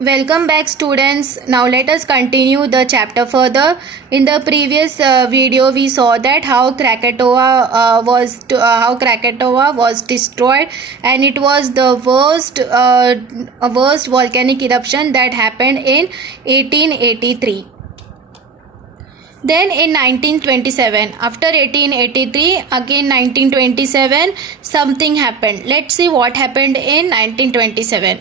Welcome back students. Now let us continue the chapter further. In the previous video we saw that how Krakatoa was destroyed, and it was the worst volcanic eruption that happened in 1883. Then in 1927, after 1883, again 1927, something happened. Let's see what happened in 1927.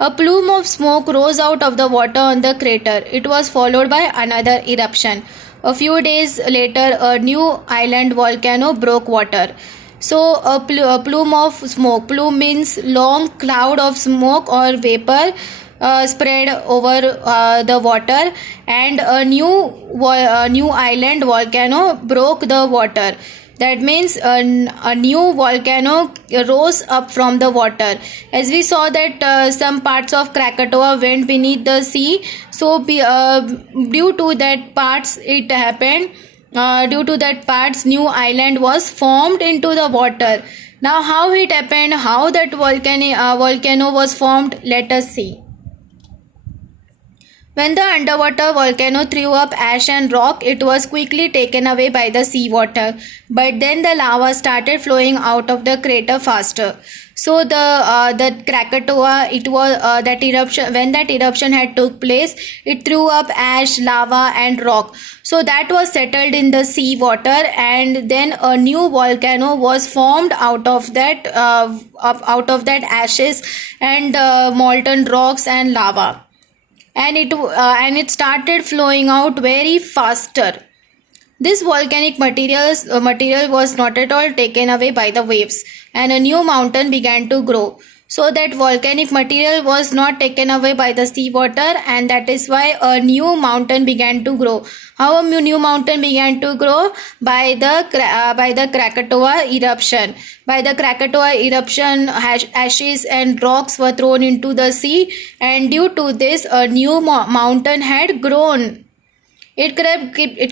A plume of smoke rose out of the water on the crater. It was followed by another eruption. A few days later, a new island volcano broke water. So, a plume of smoke. Plume means long cloud of smoke or vapor spread over the water, and a new island volcano broke the water. That means a new volcano rose up from the water. As we saw that some parts of Krakatoa went beneath the sea, so due to that parts it happened. Due to that parts, new island was formed into the water. Now, how it happened? How that volcano was formed? Let us see. When the underwater volcano threw up ash and rock, it was quickly taken away by the seawater. But then the lava started flowing out of the crater faster. So the Krakatoa, it was that eruption. When that eruption had took place, it threw up ash, lava, and rock. So that was settled in the seawater, and then a new volcano was formed out of that ashes and molten rocks and lava. And it started flowing out very faster. This volcanic material was not at all taken away by the waves, and a new mountain began to grow. So that volcanic material was not taken away by the seawater, and that is why a new mountain began to grow. How a new mountain began to grow? By the Krakatoa eruption. By the Krakatoa eruption, ashes and rocks were thrown into the sea, and due to this, a new mountain had grown. It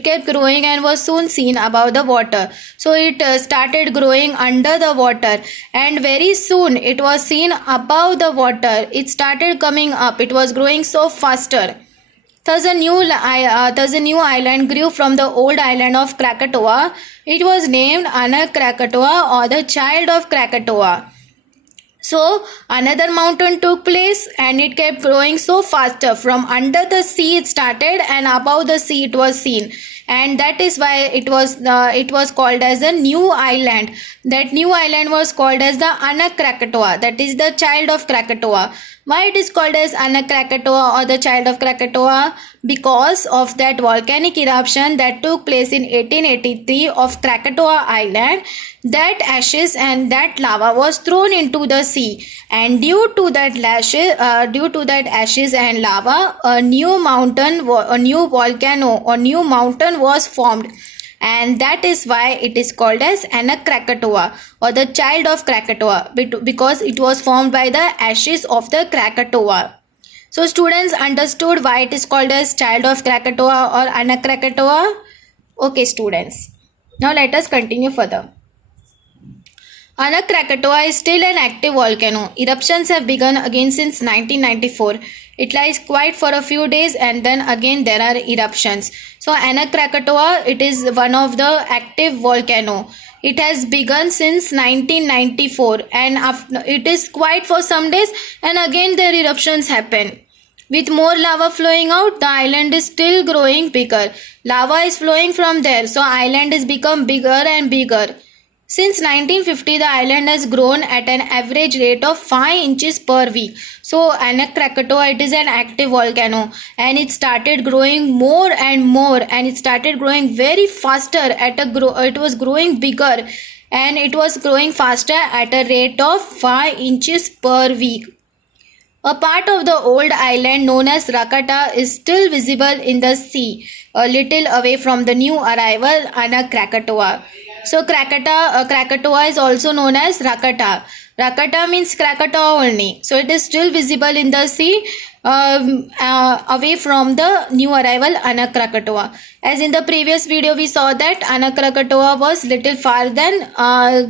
kept growing and was soon seen above the water. So it started growing under the water, and very soon it was seen above the water. It started coming up. It was growing so faster. Thus a new island grew from the old island of Krakatoa. It was named Anak Krakatoa, or the child of Krakatoa. So another mountain took place, and it kept growing so faster. From under the sea it started, and above the sea it was seen, and that is why it was called as a new island. That new island was called as the Anak Krakatoa, that is the child of Krakatoa. Why it is called as Anak Krakatoa, or the child of Krakatoa? Because of that volcanic eruption that took place in 1883 of Krakatoa Island. That ashes and that lava was thrown into the sea, and due to that ashes and lava, a new mountain was formed, and that is why it is called as Anak Krakatoa, or the child of Krakatoa, because it was formed by the ashes of the Krakatoa. So students understood why it is called as child of Krakatoa or Anak Krakatoa? Okay students, now let us continue further. Anak Krakatoa is still an active volcano. Eruptions have begun again since 1994. It lies quiet for a few days, and then again there are eruptions. So Anak Krakatoa, it is one of the active volcano. It has begun since 1994, and it is quiet for some days, and again their eruptions happen. With more lava flowing out, the island is still growing bigger. Lava is flowing from there, so island is become bigger and bigger. Since 1950, the island has grown at an average rate of 5 inches per week. So Anak Krakatoa, it is an active volcano, and it started growing more and more, and it started growing very faster it was growing bigger, and it was growing faster at a rate of 5 inches per week. A part of the old island known as Rakata is still visible in the sea, a little away from the new arrival Anak Krakatoa. So Krakatoa is also known as Rakata. Rakata means Krakatoa only. So it is still visible in the sea away from the new arrival Anak Krakatoa. As in the previous video we saw that Anak Krakatoa was little far than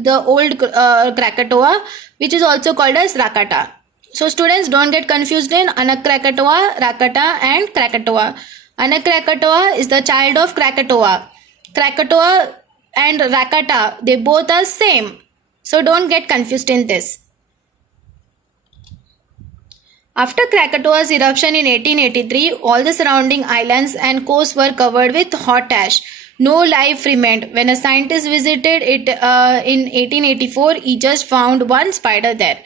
the old Krakatoa, which is also called as Rakata. So students, don't get confused in Anak Krakatoa, Rakata and Krakatoa. Anak Krakatoa is the child of Krakatoa. Krakatoa and Rakata, they both are same. So don't get confused in this. After Krakatoa's eruption in 1883, all the surrounding islands and coasts were covered with hot ash. No life remained. When a scientist visited it in 1884, he just found one spider there.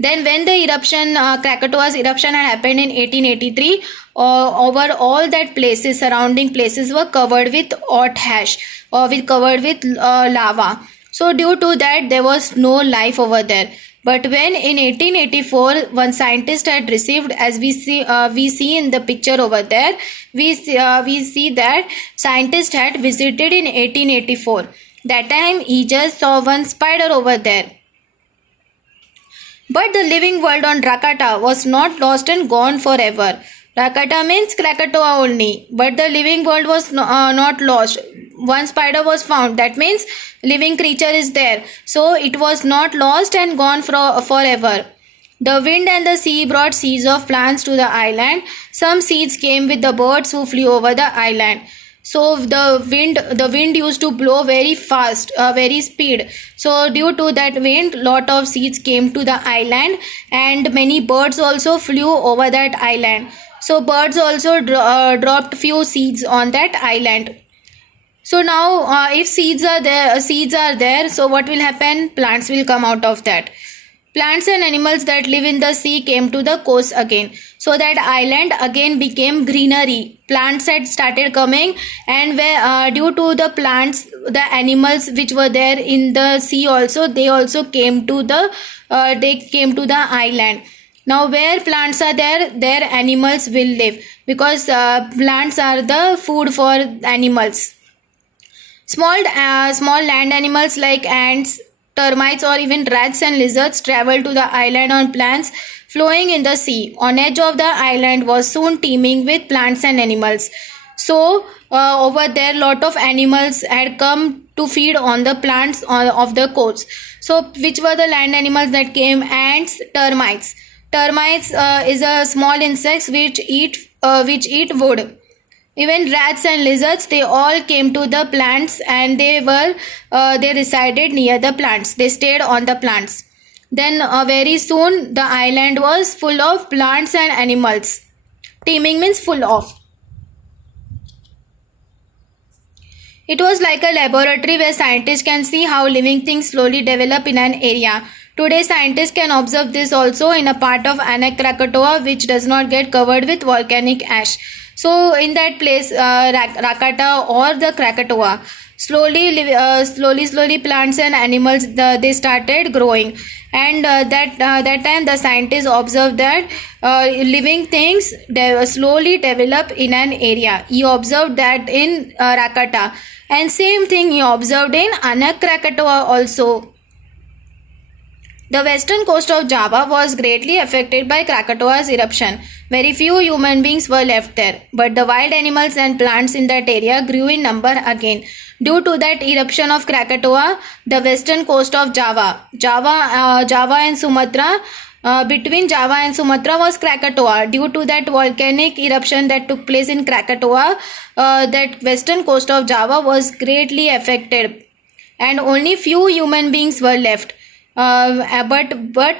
Then when the eruption, Krakatoa's eruption had happened in 1883, over all that places, surrounding places were covered with hot ash or covered with lava. So due to that, there was no life over there. But when in 1884, one scientist had received, as we see in the picture over there, we see that scientist had visited in 1884. That time he just saw one spider over there. But the living world on Rakata was not lost and gone forever. Rakata means Krakatoa only, but the living world was not lost. One spider was found. That means living creature is there. So it was not lost and gone forever. The wind and the sea brought seeds of plants to the island. Some seeds came with the birds who flew over the island. So the wind used to blow very fast, very speed. So due to that wind, lot of seeds came to the island, and many birds also flew over that island. So birds also dropped few seeds on that island. So now if seeds are there, so what will happen? Plants will come out of that. Plants and animals that live in the sea came to the coast again. So that island again became greenery. Plants had started coming, and due to the plants, the animals which were there in the sea also, they also came to the island. Now where plants are there animals will live, because plants are the food for animals. Small land animals like ants, termites, or even rats and lizards traveled to the island on plants flowing in the sea. On edge of the island was soon teeming with plants and animals. So over there lot of animals had come to feed on the plants of the coast. So which were the land animals that came? Ants, termites. Termites is a small insects which eat wood. Even rats and lizards, they all came to the plants, and they resided near the plants. They stayed on the plants. Then very soon the island was full of plants and animals. Teeming means full of. It was like a laboratory where scientists can see how living things slowly develop in an area. Today scientists can observe this also in a part of Anak Krakatoa which does not get covered with volcanic ash. So in that place, Rakata or the Krakatoa, slowly plants and animals they started growing, and that time the scientists observed that living things slowly develop in an area. He observed that in Rakata, and same thing he observed in Anak Krakatoa also. The western coast of Java was greatly affected by Krakatoa's eruption. Very few human beings were left there, but the wild animals and plants in that area grew in number again. Due to that eruption of Krakatoa, the western coast of Java and Sumatra, between Java and Sumatra was Krakatoa. Due to that volcanic eruption that took place in Krakatoa, that western coast of Java was greatly affected, and only few human beings were left. But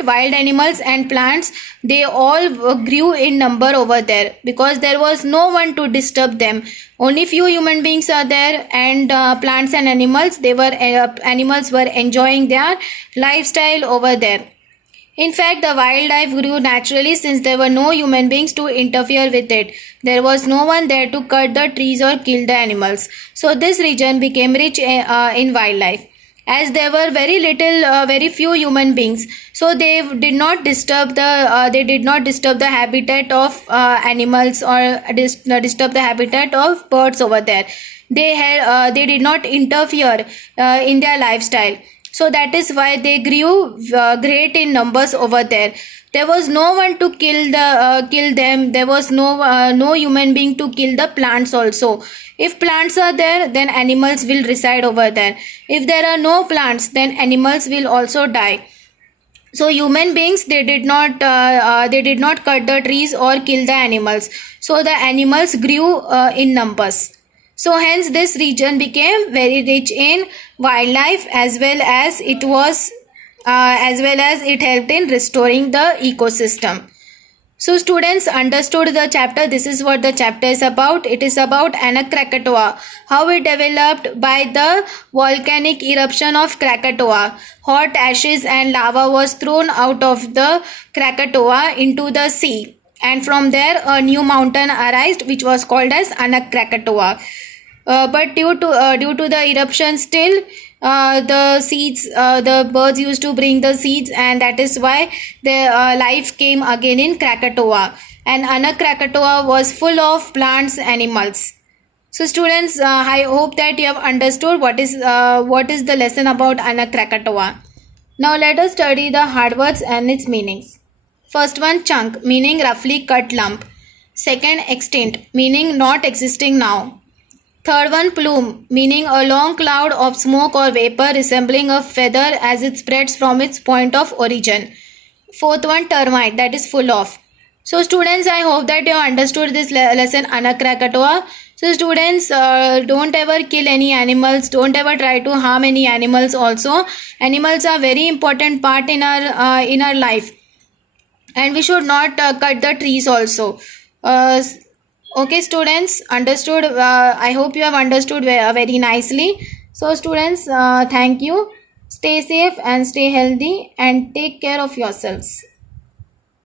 wild animals and plants, they all grew in number over there, because there was no one to disturb them. Only few human beings are there, and plants and animals, animals were enjoying their lifestyle over there. In fact, the wildlife grew naturally since there were no human beings to interfere with it. There was no one there to cut the trees or kill the animals. So this region became rich in wildlife. As there were very few human beings, so they did not disturb the habitat of animals, or disturb the habitat of birds over there. They did not interfere in their lifestyle. So that is why they grew great in numbers over there. There was no one to kill them. There was no human being to kill the plants also. If plants are there, then animals will reside over there. If there are no plants, then animals will also die. So human beings, they did not cut the trees or kill the animals, so the animals grew in numbers. So hence this region became very rich in wildlife, as well as it helped in restoring the ecosystem. So students understood the chapter. This is what the chapter is about. It is about Anak Krakatoa, how it developed by the volcanic eruption of Krakatoa. Hot ashes and lava was thrown out of the Krakatoa into the sea, and from there a new mountain arose, which was called as Anak Krakatoa. But due to the eruption, still the seeds, the birds used to bring the seeds, and that is why the life came again in Krakatoa. And Anak Krakatoa was full of plants, animals. So students, I hope that you have understood what is the lesson about Anak Krakatoa. Now let us study the hard words and its meanings. First one, chunk, meaning roughly cut lump. Second, extinct, meaning not existing now. Third one, plume, meaning a long cloud of smoke or vapor resembling a feather as it spreads from its point of origin. Fourth one, termite, that is full of. So students, I hope that you have understood this lesson Anak Krakatoa. So students, don't ever kill any animals, don't ever try to harm any animals also. Animals are very important part in our life, and we should not cut the trees also. Okay students, understood. I hope you have understood very nicely. So students, thank you. Stay safe and stay healthy and take care of yourselves.